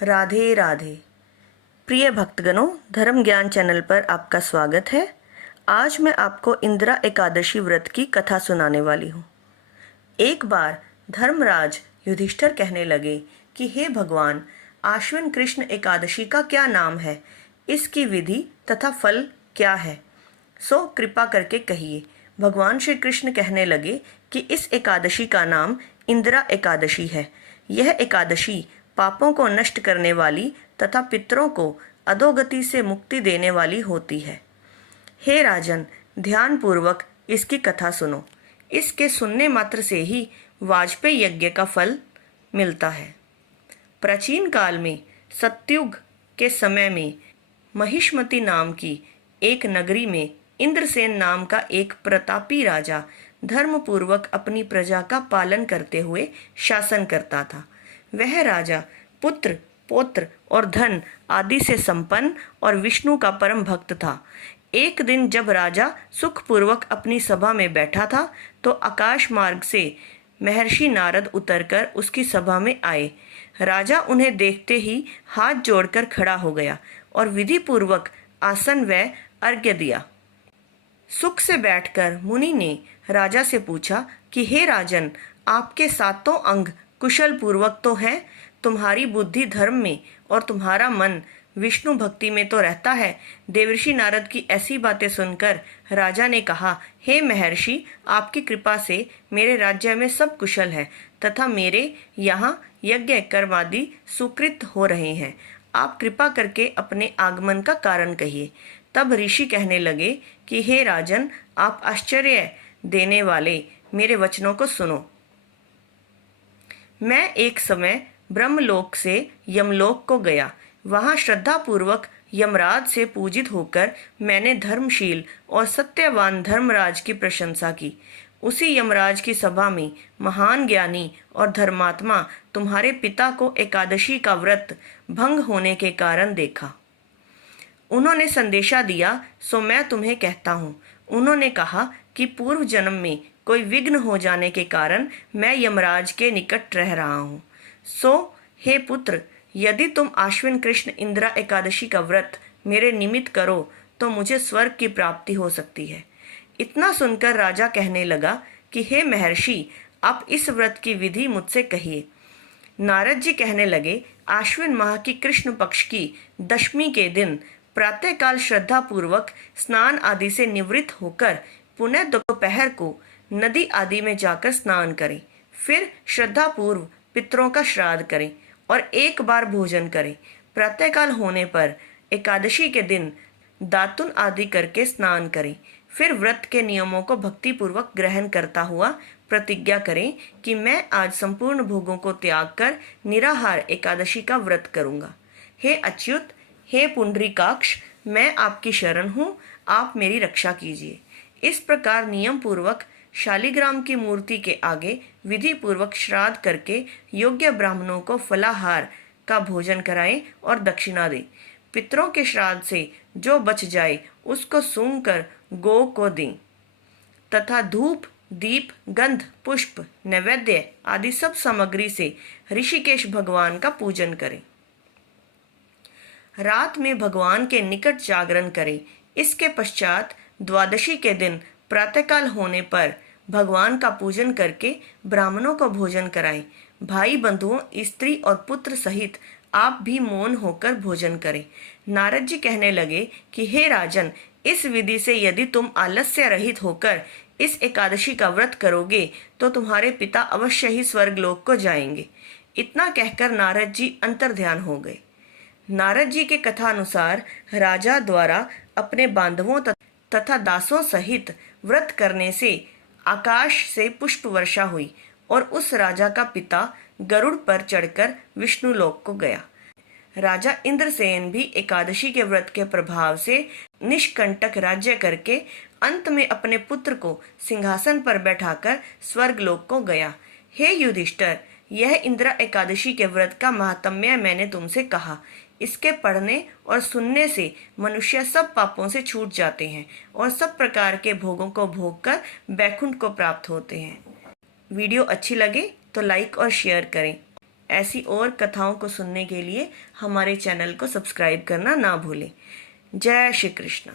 राधे राधे। प्रिय भक्तगणों, धर्म ज्ञान चैनल पर आपका स्वागत है। आज मैं आपको इंदिरा एकादशी व्रत की कथा सुनाने वाली हूँ। एक बार धर्मराज युधिष्ठिर कहने लगे कि हे भगवान, आश्विन कृष्ण एकादशी का क्या नाम है, इसकी विधि तथा फल क्या है, सो कृपा करके कहिए। भगवान श्री कृष्ण कहने लगे कि इस एकादशी का नाम इंदिरा एकादशी है। यह एकादशी पापों को नष्ट करने वाली तथा पितरों को अधोगति से मुक्ति देने वाली होती है। हे राजन, ध्यान पूर्वक इसकी कथा सुनो। इसके सुनने मात्र से ही वाजपेयी यज्ञ का फल मिलता है। प्राचीन काल में सतयुग के समय में महिष्मति नाम की एक नगरी में इंद्रसेन नाम का एक प्रतापी राजा धर्मपूर्वक अपनी प्रजा का पालन करते हुए शासन करता था। वह राजा पुत्र, पौत्र और धन आदि से संपन्न और विष्णु का परम भक्त था। एक दिन जब राजा सुखपूर्वक अपनी सभा में बैठा था तो आकाश मार्ग से महर्षि नारद उतरकर उसकी सभा में आए। राजा उन्हें देखते ही हाथ जोड़कर खड़ा हो गया और विधि पूर्वक आसन व अर्घ्य दिया। सुख से बैठकर मुनि ने राजा से पूछा कि हे राजन, आपके सातों अंग कुशल पूर्वक तो हैं, तुम्हारी बुद्धि धर्म में और तुम्हारा मन विष्णु भक्ति में तो रहता है। देवर्षि नारद की ऐसी बातें सुनकर राजा ने कहा, हे महर्षि, आपकी कृपा से मेरे राज्य में सब कुशल है तथा मेरे यहाँ यज्ञ कर्मादि सुकृत हो रहे हैं। आप कृपा करके अपने आगमन का कारण कहिए। तब ऋषि कहने लगे कि हे राजन, आप आश्चर्य देने वाले मेरे वचनों को सुनो। मैं एक समय ब्रह्मलोक से यमलोक को गया। वहाँ श्रद्धापूर्वक यमराज से पूजित होकर मैंने धर्मशील और सत्यवान धर्मराज की प्रशंसा की। उसी यमराज की सभा में महान ज्ञानी और धर्मात्मा तुम्हारे पिता को एकादशी का व्रत भंग होने के कारण देखा। उन्होंने संदेशा दिया, सो मैं तुम्हें कहता हूँ। उन्होंने कहा कि पूर्व जन्म में कोई विघ्न हो जाने के कारण मैं यमराज के निकट रह रहा हूँ। सो हे पुत्र, यदि तुम आश्विन कृष्ण इंदिरा एकादशी का व्रत मेरे निमित्त करो तो मुझे स्वर्ग की प्राप्ति हो सकती है। इतना सुनकर राजा कहने लगा कि हे महर्षि, आप इस व्रत की विधि मुझसे कहिए। नारद जी कहने लगे, आश्विन माह की कृष्ण पक्ष की दशमी के दिन प्रातःकाल श्रद्धा पूर्वक स्नान आदि से निवृत्त होकर पुनः दोपहर को नदी आदि में जाकर स्नान करें। फिर श्रद्धा पूर्व पितरों का श्राद्ध करें और एक बार भोजन करें। प्रातःकाल होने पर एकादशी के दिन दातुन आदि करके स्नान करें। फिर व्रत के नियमों को भक्तिपूर्वक ग्रहण करता हुआ प्रतिज्ञा करें कि मैं आज संपूर्ण भोगों को त्याग कर निराहार एकादशी का व्रत करूंगा। हे अच्युत, हे पुंडरीकाक्ष, मैं आपकी शरण हूँ, आप मेरी रक्षा कीजिए। इस प्रकार नियम पूर्वक शालिग्राम की मूर्ति के आगे विधि पूर्वक श्राद्ध करके योग्य ब्राह्मणों को फलाहार का भोजन कराएं और दक्षिणा दें। पितरों के श्राद्ध से जो बच जाए उसको सूंघ कर गौ को दें तथा धूप, दीप, गंध, पुष्प, नैवेद्य आदि सब सामग्री से ऋषिकेश भगवान का पूजन करें। रात में भगवान के निकट जागरण करें। इसके पश्चात द्वादशी के दिन प्रातःकाल होने पर भगवान का पूजन करके ब्राह्मणों को भोजन कराएं। भाई बंधुओं, स्त्री और पुत्र सहित आप भी मौन होकर भोजन करें। नारद जी कहने लगे कि हे राजन, इस विधि से यदि तुम आलस्य रहित होकर इस एकादशी का व्रत करोगे तो तुम्हारे पिता अवश्य ही स्वर्गलोक को जाएंगे। इतना कहकर नारद जी अंतर्ध्यान हो गए। नारद जी के कथा अनुसार राजा द्वारा अपने बांधवों तथा दासों सहित व्रत करने से आकाश से पुष्प वर्षा हुई और उस राजा का पिता गरुड़ पर चढ़कर विष्णु लोक को गया। राजा इंद्रसेन भी एकादशी के व्रत के प्रभाव से निष्कंटक राज्य करके अंत में अपने पुत्र को सिंहासन पर बैठाकर स्वर्गलोक को गया। हे युधिष्ठिर, यह इंदिरा एकादशी के व्रत का महात्म्य मैंने तुमसे कहा। इसके पढ़ने और सुनने से मनुष्य सब पापों से छूट जाते हैं और सब प्रकार के भोगों को भोग कर बैकुंठ को प्राप्त होते हैं। वीडियो अच्छी लगे तो लाइक और शेयर करें। ऐसी और कथाओं को सुनने के लिए हमारे चैनल को सब्सक्राइब करना ना भूलें। जय श्री कृष्ण।